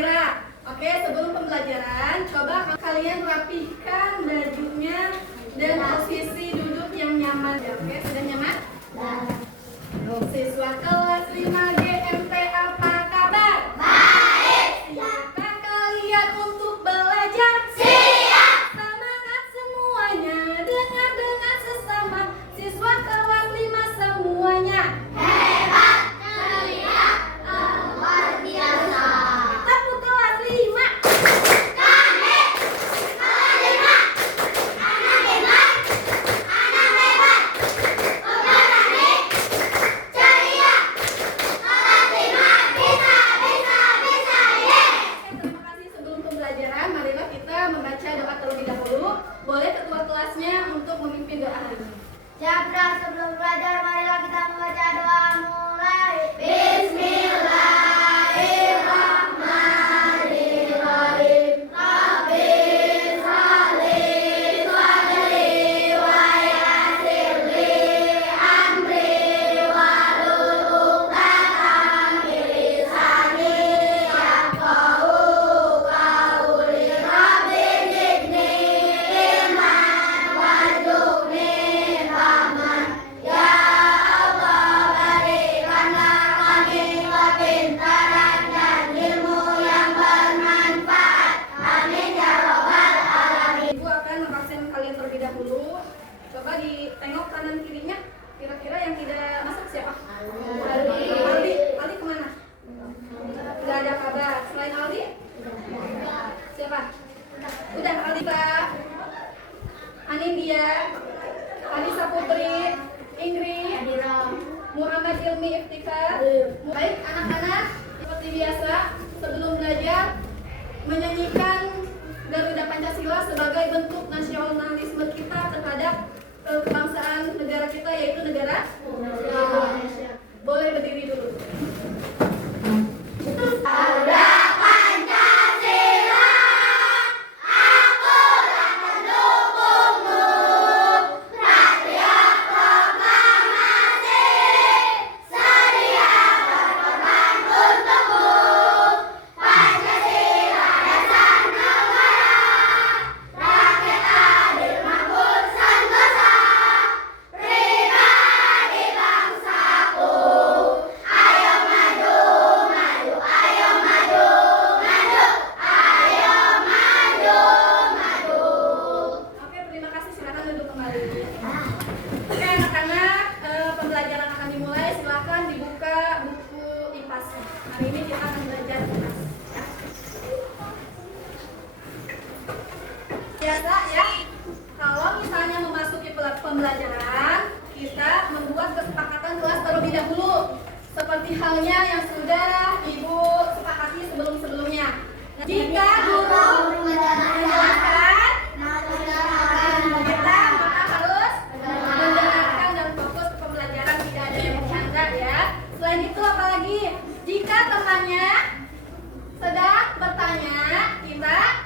gembira. Oke, sebelum pembelajaran, coba kalian rapikan bajunya dan posisi duduk yang nyaman. Oke, sudah nyaman? Siswa kelas 5 GMT apa kabar? Baik. Siapkah kalian untuk belajar? Siap. Semangat semuanya, dengar sesama siswa kelas 5 semuanya. Hebat, ceria, luar biasa. Tepuk kelas 5. Kami kelas 5, anak hebat, anak hebat, pemberani, ceria. Kelas 5 bisa, ye. Terima kasih. Sebelum pembelajaran, marilah kita membaca doa terlebih dahulu. Boleh ketua kelasnya untuk memimpin doa hari ini. Jabra, sebelum belajar marilah kita membaca doa mulai. Bismillahirrahmanirrahim. Rabbi sholli sadri wa yassirli amri wahlul 'uqdatam min lisani yafqahu qawli. Rabbi zidni ilman warzuqni fahman. Ya Allah, berikanlah kami kepintaran dan ilmu yang bermanfaat. Amin ya rabbal alamin. Ibu akan mengabsen kalian terlebih dahulu. Coba ditengok kanan kirinya. Kira-kira yang tidak masuk siapa? Aldi. Aldi kemana? Tidak ada kabar. Selain Aldi? Siapa? Udah Aldi, Pak. Anindya, Anissa Putri, Ingrid, Muhammad Ilmi Iftikar. Baik anak-anak, seperti biasa sebelum belajar menyanyikan Garuda Pancasila sebagai bentuk nasionalisme kita terhadap kebangsaan negara kita, yaitu negara Indonesia. Boleh berdiri dulu. Garuda Pancasila, aku tak mendukungmu. Patriot proklamasi, sedia berkorban untukmu. Pancasila dasar negara, rakyat adil makmur sentosa. Pribadi bangsaku, ayo maju, maju, ayo maju, maju, ayo maju, maju. Oke, terima kasih. Silakan duduk kembali. Oke anak-anak, pembelajaran akan dimulai. Silakan dibuka buku IPAS. Hari ini kita akan belajar IPAS. Ya. Biasa ya, kalau misalnya memasuki pembelajaran, kita membuat kesepakatan kelas terlebih dahulu. Seperti halnya yang sudah Ibu sepakati sebelum-sebelumnya. Jika guru menjelaskan, kita maka harus mendengarkan dan fokus ke pembelajaran, tidak ada yang bercanda ya. Selain itu apalagi, jika temannya sedang bertanya, kita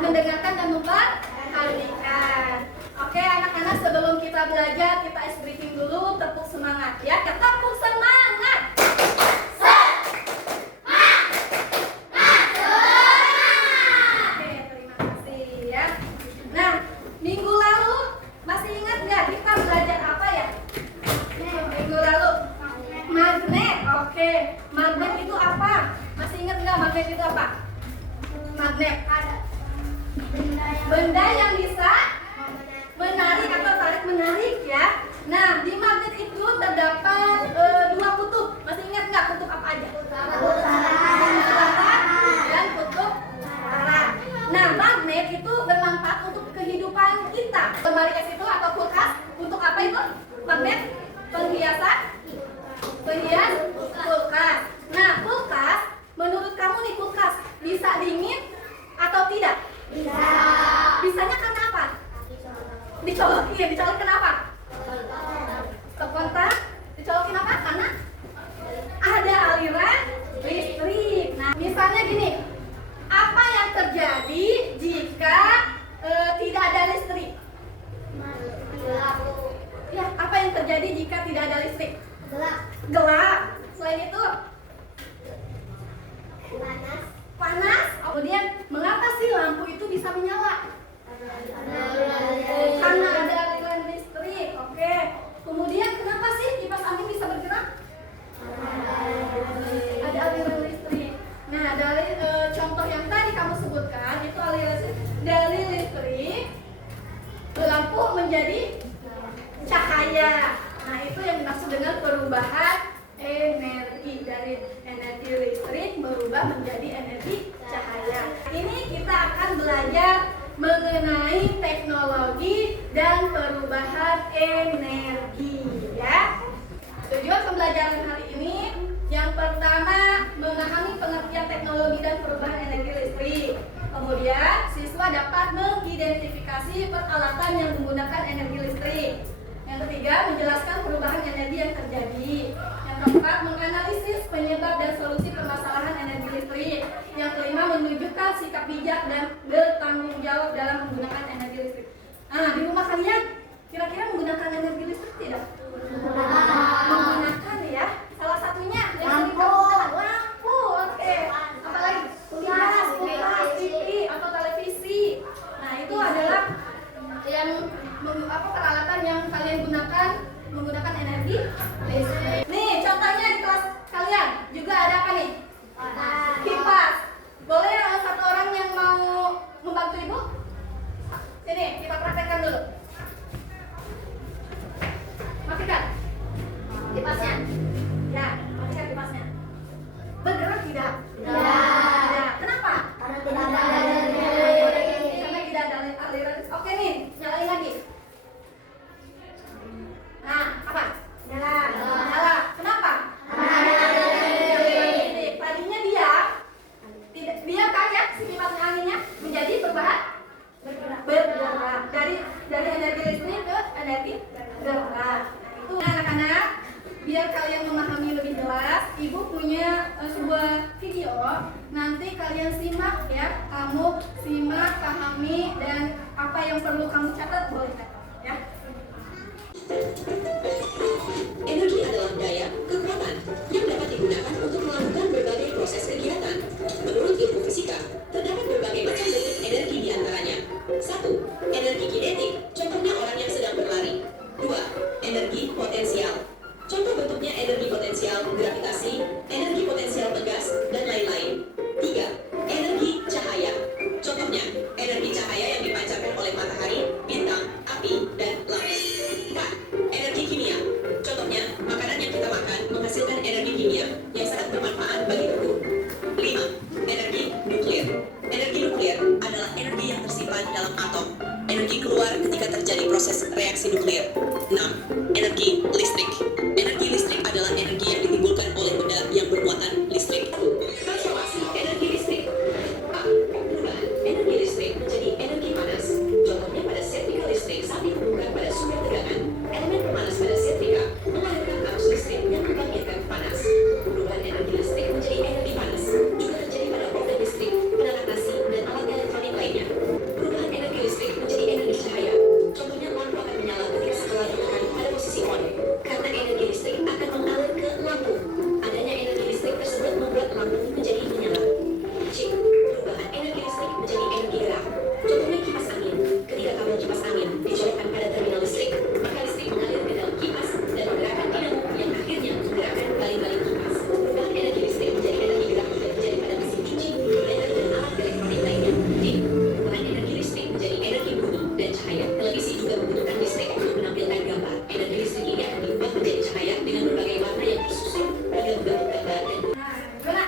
mendengarkan dan memperhatikan. Oke anak-anak, sebelum kita belajar, kita ice breaking dulu, tepuk semangat ya. Tepuk semangat. Oke, terima kasih ya. Nah, minggu lalu masih ingat nggak kita belajar apa ya? Minggu lalu magnet. Oke, magnet itu apa? Masih ingat nggak magnet itu apa? Magnet benda yang bisa menarik atau tarik menarik ya. Nah, di magnet itu terdapat dua kutub. Masih ingat nggak kutub apa aja? Kutub selatan dan kutub barat. Nah, magnet itu bermanfaat untuk kehidupan kita. Lemari es itu atau kulkas untuk apa itu? Magnet penghiasan, penghias kulkas. Nah, kulkas, menurut kamu nih kulkas bisa dingin atau tidak? Bisa. Bisanya karena apa? Dicolok. Iya, dicolok kenapa? Stop kontak. Dicolokin apa? Karena ada aliran listrik. Nah, misalnya gini, apa yang terjadi jika tidak ada listrik? Ya, apa yang terjadi jika tidak ada listrik? Gelap. Gelap. Selain itu, cahaya. Nah, itu yang dimaksud dengan perubahan energi dari energi listrik berubah menjadi energi cahaya. Ini kita akan belajar mengenai teknologi dan perubahan energi, ya. Tujuan pembelajaran hari ini yang pertama memahami pengertian teknologi dan perubahan energi listrik. Kemudian siswa dapat mengidentifikasi peralatan yang menggunakan energi listrik. Yang ketiga, menjelaskan perubahan energi yang terjadi. Yang keempat, menganalisis penyebab dan solusi permasalahan energi listrik. Yang kelima, menunjukkan sikap bijak dan bertanggung jawab dalam menggunakan energi listrik. Nah, di rumah kalian kira-kira menggunakan energi listrik tidak? Menggunakan, ya. Salah satunya yang sering kamu gunakan lampu, oke. Apalagi kipas, kulkas, TV atau televisi. Nah, itu adalah yang peralatan yang kalian gunakan menggunakan energi listrik. Nih, contohnya di kelas kalian juga ada apa nih? Kipas. Boleh satu orang yang mau membantu ibu? Sini, kita praktekkan dulu. Matikan kipasnya. Ya, matikan kipasnya. Bergerak tidak? Tidak. Kenapa? Karena tidak ada energi. Karena tidak ada aliran. Oke nih, nyalain lagi. Nah, apa? Nyala. Kenapa? Karena ada energi. Tadinya dia kan ya, si kipasnya anginnya menjadi bergerak dari energi listrik ke energi gerak. Itu anak-anak, biar kalian memahami lebih jelas, ibu punya sebuah video. Nanti kalian simak ya, kamu simak, pahami, dan apa yang perlu kamu catat boleh catat ya. Energi adalah daya, kekuatan yang dapat digunakan untuk melakukan berbagai proses kegiatan. Menurut ilmu fisika, terdapat berbagai macam bentuk energi di antaranya. 1. Energi kinetik, contohnya orang yang sedang berlari. 2. Energi potensial. Contoh bentuknya energi potensial gravitasi, energi potensial tegas, dan lain-lain. 3. Energi cahaya. Contohnya, energi cahaya yang dipancarkan oleh matahari, bintang, api, dan langit. 4. Energi kimia. Contohnya, makanan yang kita makan menghasilkan energi kimia yang sangat bermanfaat bagi tubuh. 5. Energi nuklir. Energi nuklir adalah energi yang tersimpan dalam atom. Energi keluar ketika terjadi proses reaksi nuklir. 6. Energi listrik. Energi listrik adalah energi yang ditimbulkan oleh benda yang bermuatan listrik. Transformasi energi listrik. A. Perubahan energi listrik menjadi energi panas. Contohnya pada setrika listrik saat dihubungkan pada sumber tegangan, elemen pemanas pada setrika melahirkan arus listrik yang membangkitkan panas. Perubahan energi listrik menjadi energi panas juga terjadi pada oven listrik, peralatan nasi, dan alat elektronik lainnya. Perubahan energi listrik menjadi energi cahaya. Contohnya lampu akan menyala ketika skala ditekan pada posisi on, karena energi listrik akan mengalir ke lampu. Adanya energi listrik tersebut membuat lampu menjadi menyala. C. Perubahan energi listrik menjadi energi gerak. Contohnya kipas angin. Ketika kabel kipas angin dicolokkan pada terminal listrik, maka listrik mengalir ke dalam kipas dan menggerakkan dinamo yang akhirnya menggerakkan baling-baling kipas. Perubahan energi listrik menjadi energi gerak juga terjadi pada mesin cuci, blender, dan alat elektronik lainnya. D. Perubahan energi listrik menjadi energi bumi dan cahaya. Televisi juga membutuhkan listrik untuk menampilkan gambar. Energi listrik ini akan diubah menjadi cahaya dengan berbagai warna yang tersusun hingga membentuk gambar dan Nah, gimana?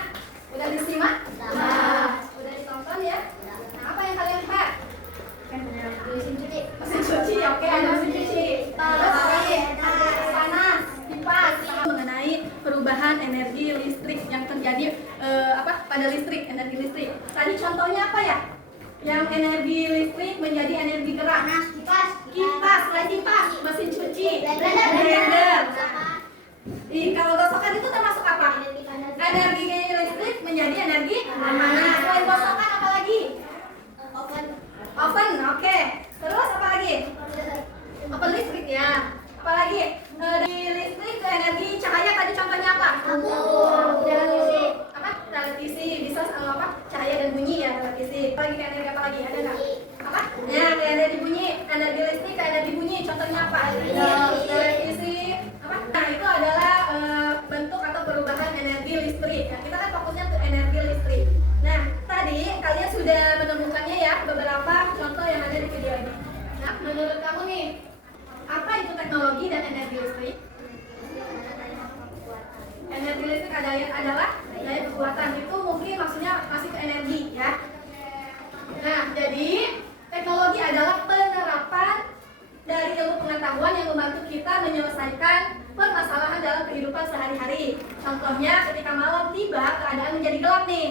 Udah disimak? Udah ditonton ya? Nah, apa yang kalian lihat? Mesin cuci. Mesin cuci, oke, ada mesin cuci. Terus lagi, panas, kipas. Mengenai perubahan energi listrik yang terjadi pada listrik, energi listrik. Tadi contohnya apa ya? Yang energi listrik menjadi energi gerak. Kipas, mesin cuci, blender. Kalau gosokan itu termasuk apa? Energi listrik menjadi energi panas. Selain gosokan apa lagi? Oven, oke. Terus apa lagi? Oven listrik ya. Apa lagi? Dari listrik ke energi cahaya tadi contohnya apa? Televisi. Bisa cahaya dan bunyi ya televisi. Apa lagi ke energi apa lagi? Ada nggak? Apa? Ya, ke energi bunyi. Energi listrik ke energi bunyi. Contohnya apa? Televisi. Apa? Nah, itu adalah bentuk atau perubahan energi listrik. Nah, kita kan fokusnya ke energi listrik. Nah, tadi kalian sudah menemukannya ya beberapa contoh yang ada di video ini. Nah, menurut kamu nih, apa itu teknologi dan energi listrik? Energi listrik adalah daya kekuatan. Itu mungkin maksudnya masih ke energi ya. Nah, jadi teknologi adalah penerapan dari ilmu pengetahuan yang membantu kita menyelesaikan permasalahan dalam kehidupan sehari-hari. Contohnya ketika malam tiba, keadaan menjadi gelap nih,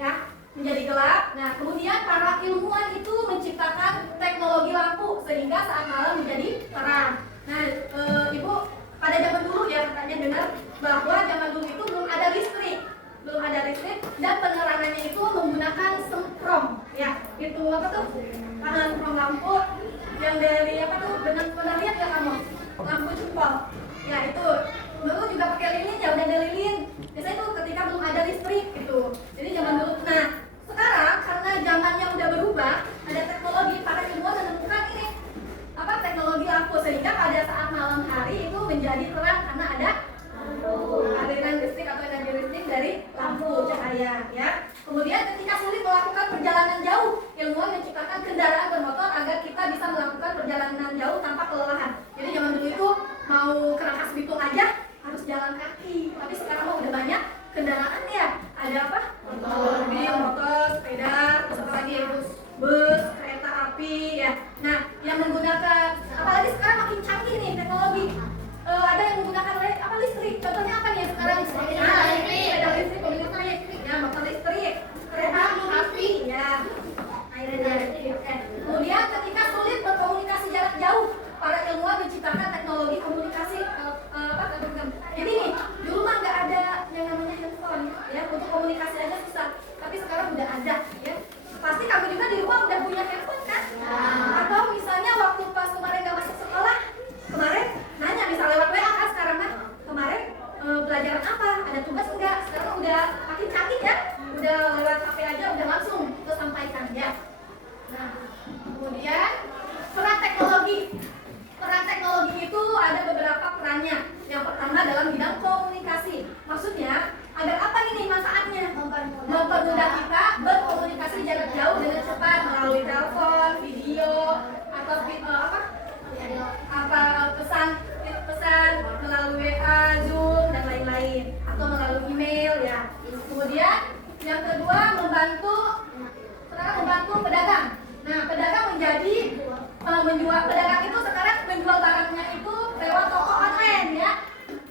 ya, menjadi gelap. Nah, kemudian para ilmuwan itu menciptakan teknologi lampu sehingga saat malam menjadi terang. Nah, Ibu pada zaman dulu ya katanya dengar bahwa zaman dulu itu belum ada listrik dan penerangannya itu menggunakan semprom, ya, itu apa tuh? Semprom lampu yang dari apa tuh? Pernah lihat nggak kamu? Lampu jempol. Ya itu dulu juga pakai lilin, ya udah ada lilin. Biasanya itu ketika belum ada listrik gitu. Jadi zaman dulu. Nah sekarang karena zamannya udah berubah, ada teknologi, para ilmuwan menemukan ini apa teknologi lampu sehingga pada saat malam hari itu menjadi terang karena ada aliran listrik atau energi listrik dari lampu cahaya. Ya. Kemudian ketika sulit melakukan perjalanan jauh, ilmuwan menciptakan kendaraan bermotor agar kita bisa melakukan perjalanan jauh tanpa kelelahan. Jadi zaman dulu itu mau ke Rangkas Bitung aja harus jalan kaki, tapi sekarang mah udah banyak kendaraan ya. Ada apa? Mobil, motor, sepeda, terus apa lagi ya? Bus, kereta api ya. Nah, yang menggunakan apalagi sekarang makin canggih nih teknologi. Ada yang menggunakan listrik. Contohnya apa nih sekarang? Sepeda listrik, mobil listrik, ya, motor listrik, kereta api, ya. Kemudian ketika sulit berkomunikasi jarak jauh, para ilmuwan menciptakan teknologi komunikasi jadi nih dulu mah nggak ada yang namanya handphone ya, untuk komunikasi aja susah, tapi sekarang udah ada ya. Pasti kamu juga di rumah udah punya handphone kan? Atau misalnya waktu pas kemarin nggak masuk sekolah, kemarin nanya misal lewat WA kan, sekarang mah kemarin pelajaran apa, ada tugas enggak? Sekarang udah makin canggih ya, udah lewat HP aja udah langsung tersampaikan ya. Nah, kemudian peran teknologi itu ada beberapa perannya. Yang pertama dalam bidang komunikasi. Maksudnya agar apa nih manfaatnya? Mempermudah kita berkomunikasi jarak jauh dengan cepat melalui telepon, video, atau pesan melalui WA, Zoom dan lain-lain, atau melalui email ya. Kemudian yang kedua membantu pedagang. Nah, pedagang pedagang itu sekarang menjual barangnya itu lewat toko online ya,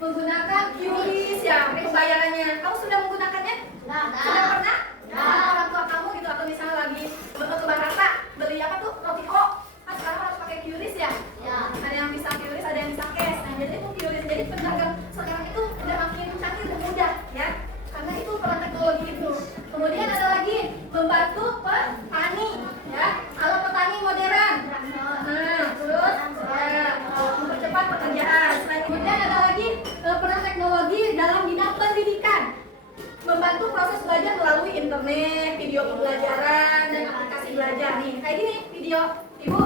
menggunakan QRIS ya pembayarannya. Kamu sudah menggunakannya? Sudah pernah? Orang tua kamu gitu, atau misalnya lagi ke Barata beli apa tuh roti kan sekarang harus pakai QRIS ya? Ada yang bisa QRIS, ada yang bisa cash. Nah, jadi itu QRIS. Jadi pedagang sekarang itu udah makin canggih, udah mudah ya, karena itu peran teknologi itu. Kemudian ada lagi membantu petani ya, alat petani modern. Nah, terus mempercepat pekerjaan. Kemudian ada lagi peran teknologi dalam bidang pendidikan, membantu proses belajar melalui internet, video pembelajaran dan aplikasi belajar nih. Kayak gini video Ibu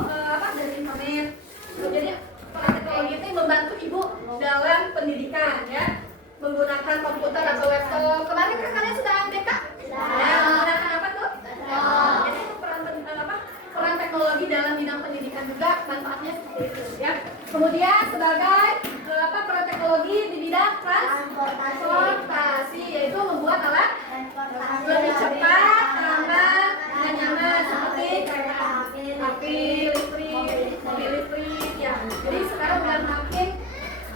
dari internet. Jadi peran teknologi ini membantu Ibu dalam pendidikan ya, menggunakan komputer atau laptop. Kemarin kan kalian sudah MTK? Ya, menggunakan apa tuh? Jadi itu peran teknologi dalam bidang pendidikan juga manfaatnya seperti itu ya. Kemudian sebagai peran teknologi di bidang transportasi, yaitu membuat alat lebih cepat, aman, dan nyaman seperti kereta api listrik, mobil listrik ya. Jadi sekarang udah makin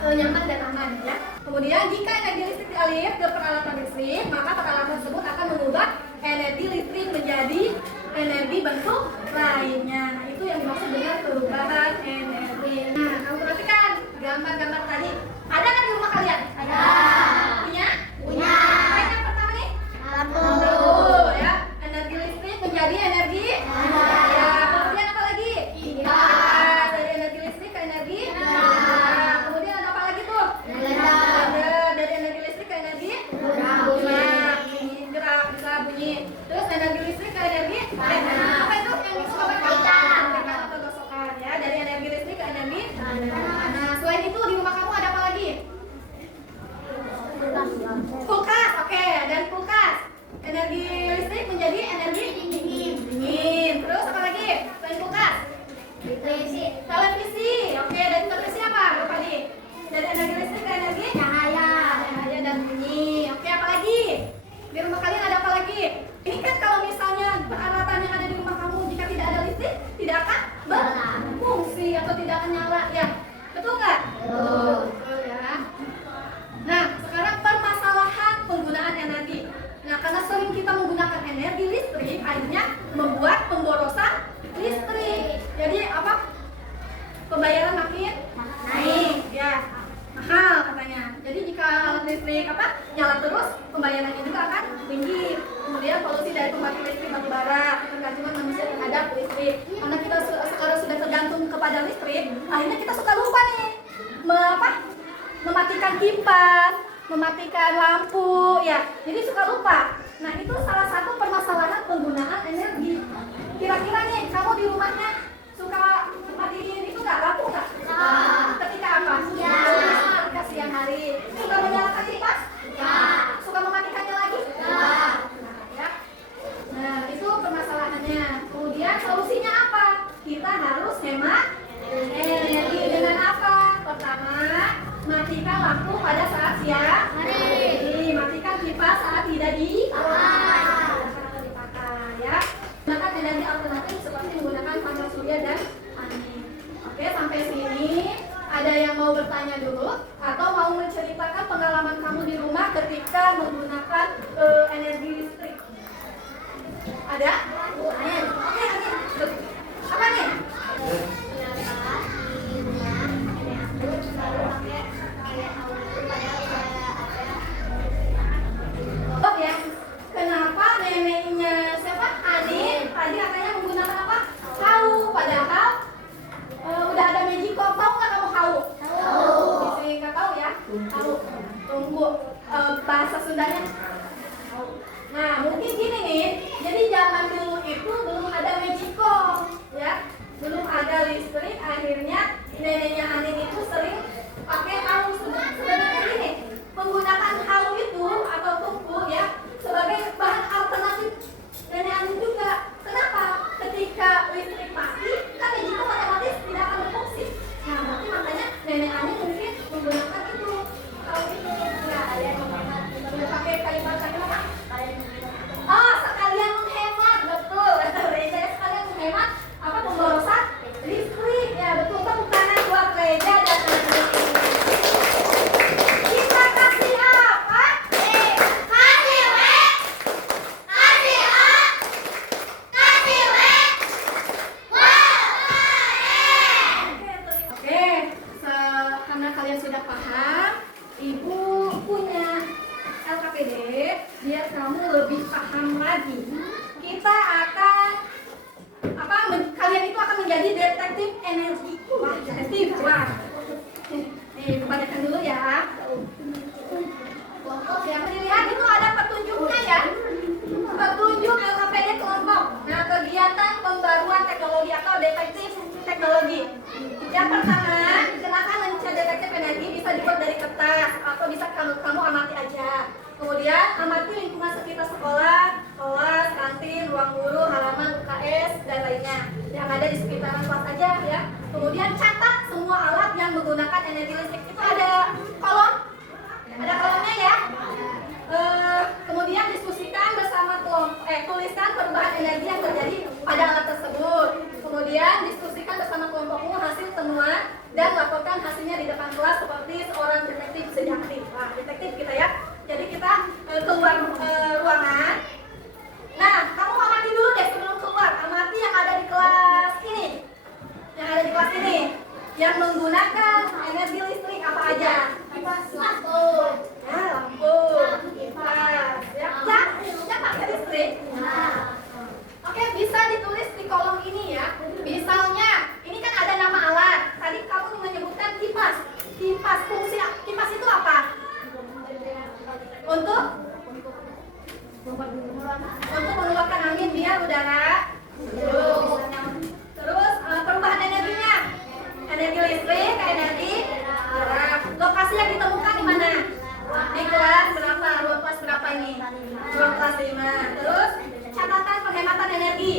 nyaman dan aman ya. Kemudian jika energi listrik dialihkan ke peralatan listrik, maka peralatan tersebut akan mengubah energi listrik menjadi energi bentuk lainnya. Nah, itu yang dimaksud dengan perubahan energi. Nah, kamu perhatikan gambar mematikan lampu ya. Jadi suka lupa. Nah, itu salah satu permasalahan penggunaan energi. Kira-kira nih kamu di rumahnya suka matiin itu nggak, lampu nggak? Ketika apa? Ketika siang hari. Suka menyalakan kipas? Suka mematikannya lagi? Nah, ya. Nah, itu permasalahannya. Kemudian solusinya apa? Kita harus hemat energi dengan apa? Pertama, matikan lampu pada saat siang hari. Matikan kipas saat tidak dipakai ya. Gunakan energi alternatif seperti menggunakan panel surya dan angin. Oke, sampai sini ada yang mau bertanya dulu atau mau menceritakan pengalaman kamu di rumah ketika menggunakan energi listrik? Ada? Oke, apa nih? Oh ya, kenapa neneknya siapa? Adi katanya menggunakan apa? Hau, padahal udah ada magicom. Tahu nggak kamu hau? Tahu. Bisa nggak tahu ya? Tahu. Tunggu, bahasa Sundanya. Nah, mungkin gini nih. Jadi zaman dulu itu belum ada magicom, ya. Belum ada listrik, akhirnya neneknya Anin itu sering pakai hau. Sebenarnya gini, menggunakan hau itu atau tungku ya sebagai bahan alternatif nenek Anin juga. Kenapa? Ketika listrik mati, kan magicom otomatis tidak akan berfungsi. Nah, berarti makanya nenek Anin mungkin menggunakan itu hau itu. Ya, ada yang udah pakai kayu bakar apa? Oh, sekalian menghemat, betul. Reza sekalian menghemat apa pemborosan listrik. Ya, betul. Tepuk tangan buat Reza dan Andi. Kita kasih apa? Kasih W. Kasih A. Kasih W. Oke, karena kalian sudah paham, Ibu punya LKPD, biar kamu lebih paham lagi. Kita akan kalian itu akan menjadi detektif energi. Wah, detektif. Wah. Nih, kebanyakan dulu ya. Kelompok yang dilihat itu ada petunjuknya ya. Petunjuk LKPD kelompok. Nah, kegiatan pembaruan teknologi atau detektif teknologi. Yang pertama, kenakan lensa detektif energi bisa dibuat dari kertas atau bisa kamu amati aja. Kemudian amati lingkungan sekitar sekolah, kelas, kantin, ruang guru, halaman UKS dan lainnya yang ada di sekitaran kelas aja ya. Kemudian catat semua alat yang menggunakan energi listrik. Itu ada kolom, ya. Kemudian diskusikan bersama tuliskan perubahan energi yang terjadi pada alat tersebut. Kemudian diskusikan bersama kelompokmu hasil temuan dan laporkan hasilnya di depan kelas seperti seorang detektif sejati. Wah, detektif kita ya. Jadi kita keluar ruangan. Nah, kamu amati dulu deh sebelum keluar. Amati yang ada di kelas ini. Yang ada di kelas ini. Yang menggunakan energi listrik apa aja? Kipas, lampu. Ya, lampu. Kipas. Ya pakai listrik. Oke, bisa ditulis di kolom ini ya. Misalnya, ini kan ada nama alat. Tadi kamu menyebutkan kipas. Kipas, fungsi kipas itu apa? Untuk mengeluarkan angin biar udara sejuk. Terus perubahan energinya, energi listrik ke energi gerak. Lokasi yang ditemukan di mana? Di kelas berapa? Ruang kelas berapa ini? Ruang kelas 5. Terus catatan penghematan energi.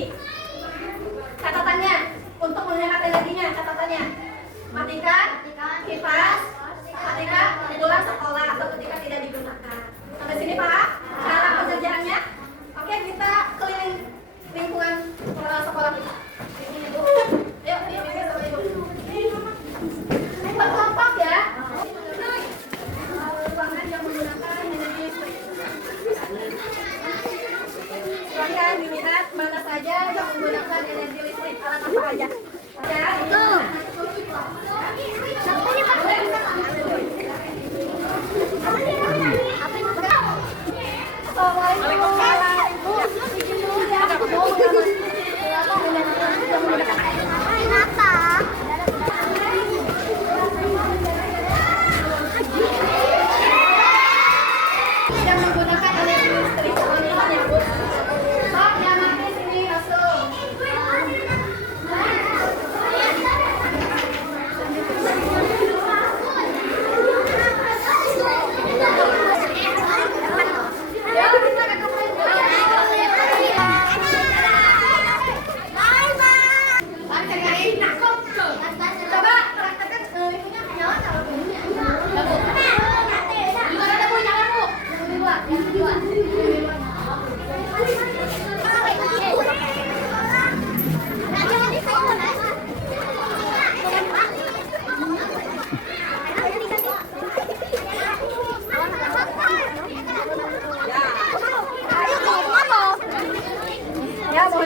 Catatannya untuk menghemat energinya, catatannya matikan kipas ketika pulang sekolah atau ketika tidak digunakan. Sampai sini Pak, cara pengerjaannya. Oke, kita keliling lingkungan sekolah kita. Yuk, sama Ibu. Berkelompok ya. Ruangan yang menggunakan energi listrik. Silahkan dilihat mana saja yang menggunakan energi listrik, alat apa aja. Ya, itu.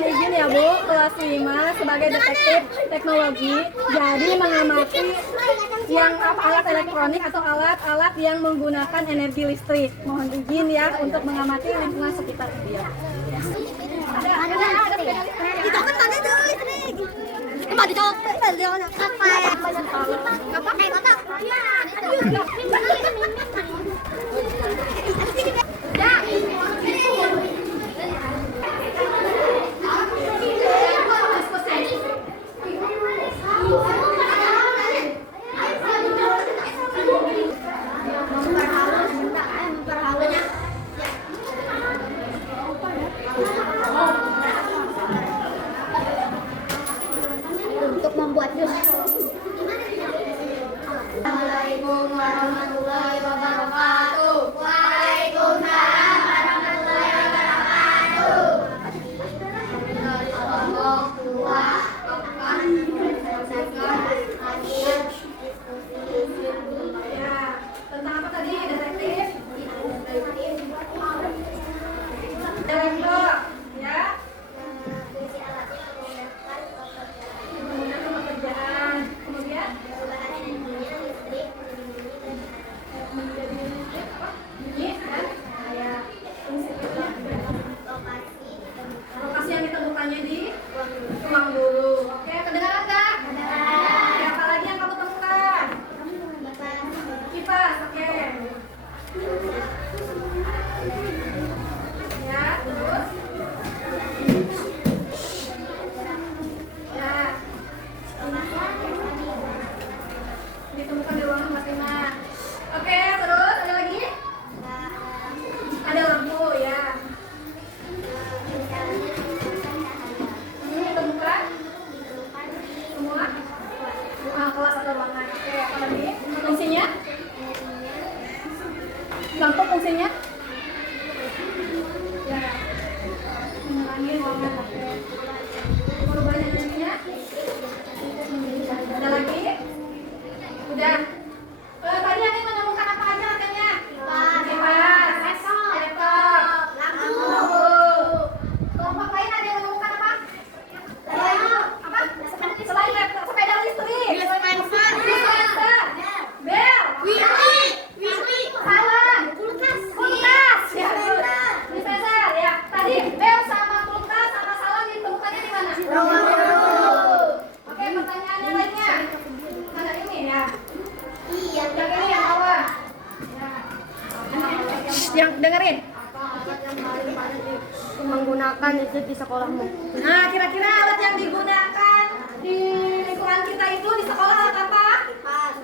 mohon izin ya Bu, kelas 5 sebagai detektif teknologi. Jadi mengamati yang alat elektronik atau alat-alat yang menggunakan energi listrik. Mohon izin ya untuk mengamati lingkungan sekitar dia. Untuk membuat jus. Assalamualaikum warahmatullahi wabarakatuh. Waalaikumsalam warahmatullahi wabarakatuh. Orang tua akan menyelesaikan hasil diskusi. Ya, tentang apa tadi detektif? Elektro, ya. Menggunakan pekerjaan. Kemudian bunyi dan ya lokasi yang ditemukannya di ruang guru. Oke, kedengaran nggak? Ya, apa lagi yang kamu temukan? Kipas, oke. Ya, terus. Ya. Ditemukan di ruangan Mas Lina. Oke, terus ada lagi? Ada lampu, ya. Ditemukan semua kelas atau ruangan. Oke, apa lagi? Fungsinya? Lampu fungsinya? Ya. Menerangi ruangan. Oke. Perubahan energinya? Ada lagi? Udah. Tadi ada yang menemukan apa aja katanya? Kipas, laptop, lampu. Kelompok lain ada yang menemukan apa? Apa? Selain laptop, sepeda listrik. Dispenser. Bel. Salon. Kulkas. Ya, dispenser ya. Tadi bel sama kulkas sama salon ditemukannya di mana? Oke, pertanyaan yang lainnya. Ada ini ya. Yang ini yang bawah. Ya. Yang dengerin. Menggunakan listrik di sekolahmu. Nah, kira-kira alat yang digunakan di lingkungan kita itu di sekolah alat apa?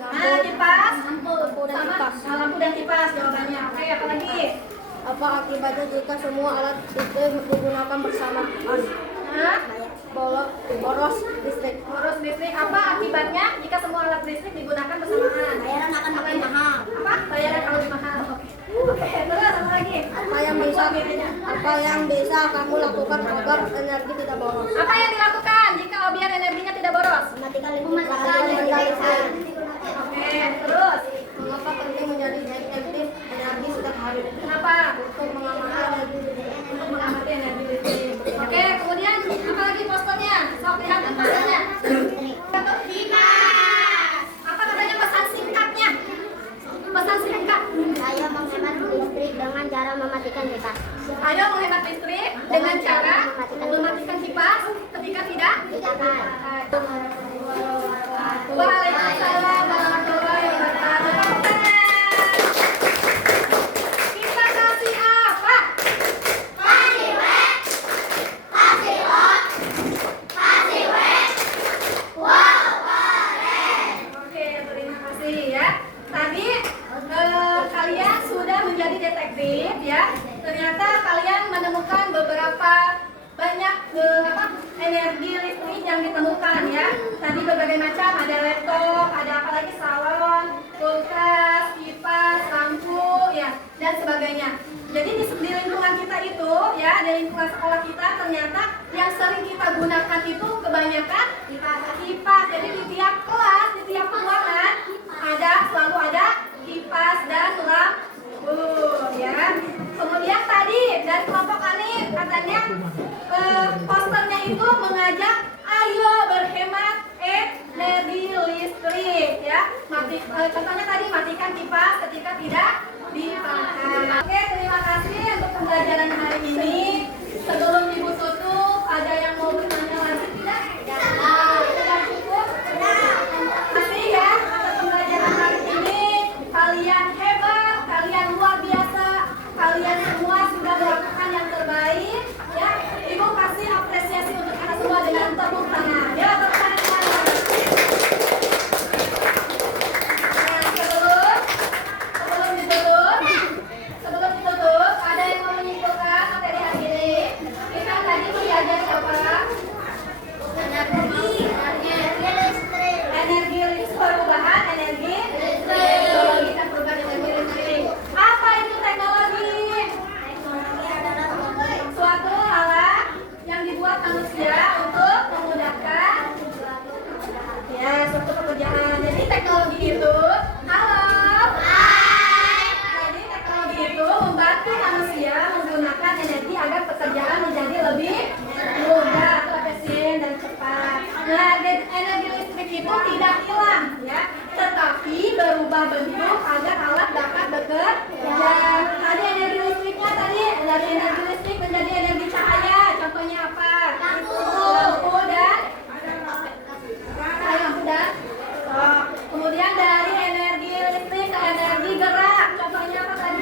Nah, kipas. Lampu dan Sama kipas. lampu dan kipas jawabannya. Oke, apa lagi? Apa akibatnya jika semua alat listrik digunakan bersamaan? Nah, Boros listrik. boros listrik. Apa akibatnya jika semua alat listrik digunakan bersamaan? Bayaran akan makin mahal. Apa? Bayaran akan lebih mahal. Oke, terus apa lagi? Apa yang bisa kamu lakukan agar energi tidak boros? Apa yang dilakukan jika biar energinya tidak boros? Mematikan listrik. Oke, terus Mengapa penting menjadi detektif energi setiap hari? kenapa? Untuk mengamati energi listrik. Untuk mengamati energi listrik. Oke, kemudian apa lagi posternya? Sok lihatin posternya. Apa katanya pesan singkatnya? Pesan singkat. Saya menghemat listrik dengan cara mematikan kipas. Ayo menghemat listrik dengan cara mematikan kipas ketika tidak. Waalaikumsalam warahmatullahi wabarakatuh. Kita kasih apa? Oke, terima kasih ya. Tadi kalian sudah menjadi detektif ya. Ternyata kalian menemukan beberapa banyak energi listrik yang ditemukan ya. Tadi berbagai macam, ada laptop, ada apa lagi, salon, kulkas, kipas, lampu ya, dan sebagainya. Jadi di lingkungan kita itu ya, di lingkungan sekolah kita ternyata yang sering kita gunakan itu kebanyakan kipas. Jadi di tiap kelas, di tiap ruangan selalu ada kipas dan lampu ya. Kemudian tadi dari kelompok Alif katanya posternya itu mengajak ayo berhemat energi listrik ya. Contohnya tadi matikan kipas ketika tidak dipakai. Oke, terima kasih untuk pembelajaran hari ini. Sebelum Ibu tutup, ada yang mau bertanya lagi tidak? Sudah cukup? Terima kasih ya atas pembelajaran hari ini. Kalian hebat, kalian luar biasa, kalian semua sudah melakukan yang terbaik ya. Ibu kasih apresiasi untuk kita semua dengan tepuk tangan. Ya, tepuk tangan. Sebelum ditutup, ada yang mau menyimpulkan materi hari ini? Kita tadi belajar apa? Energi listrik, perubahan energi listrik. Teknologi dan perubahan energi listrik. Apa itu teknologi? Suatu alat yang dibuat manusia untuk memudahkan ya suatu pekerjaan. Jadi teknologi itu, halo. Jadi teknologi itu membantu manusia menggunakan energi agar pekerjaan menjadi lebih mudah, efisien dan cepat. Nah, energi listrik itu tidak hilang ya, tetapi berubah bentuk agar alat dapat bekerja. Tadi energi listriknya tadi dari energi listrik menjadi energi cahaya. Contohnya apa? Lampu dan kemudian dari energi listrik ke energi gerak. Contohnya apa tadi?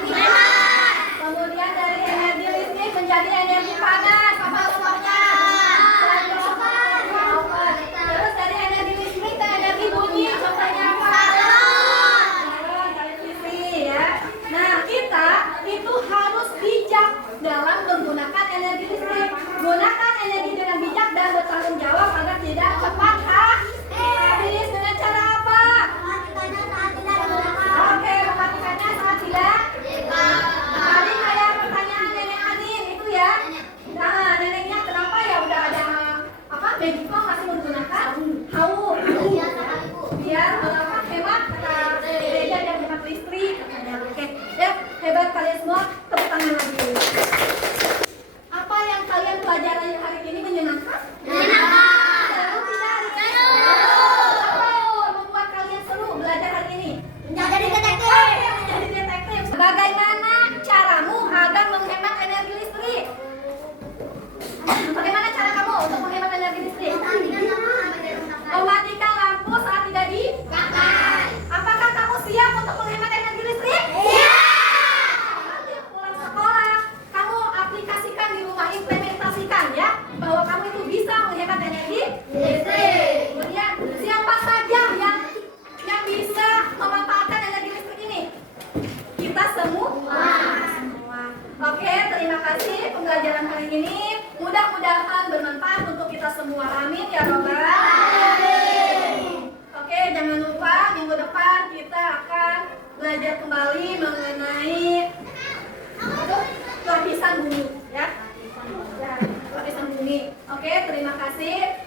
Kemudian dari energi listrik menjadi energi panas. Apa contohnya? Terus dari energi listrik ke energi bunyi. Contohnya apa? Televisi ya. Nah, kita itu harus bijak dalam menggunakan energi listrik. Gunakan energi dengan bijak dan bertanggung jawab agar tidak cepat habis. Dengan cara apa? Oke, mematikannya saat tidak. Tadi kayak pertanyaan nenek Anin itu ya. Nah, neneknya kenapa ya udah ada apa? Mediko masih menggunakan hawu. Biar apa? Hemat gereja dan hemat listrik katanya. Oke, ya hebat kalian semua. Tepuk tangan lagi. Apa yang kalian pelajari hari ini menyenangkan? Seru tidak? Apa yang membuat kalian seru belajar hari ini? Menjadi detektif. Oke, menjadi detektif. Bagaimana caramu agar menghemat energi listrik? Bagaimana cara kamu untuk menghemat energi listrik? Mematikan lampu saat tidak dipakai. Apakah kamu siap untuk menghemat energi listrik? Iya. Nanti pulang sekolah, kamu aplikasikan di rumah, implementasikan ya, bahwa kamu itu bisa menghemat energi listrik. Kemudian siapa saja yang bisa memanfaatkan energi listrik ini? Kita semua. Oke, terima kasih pembelajaran hari ini. Mudah-mudahan bermanfaat untuk kita semua. Amin ya robbal alamin. Oke, jangan lupa minggu depan kita akan belajar kembali mengenai lapisan bumi ya. Lapisan bumi. Oke, terima kasih.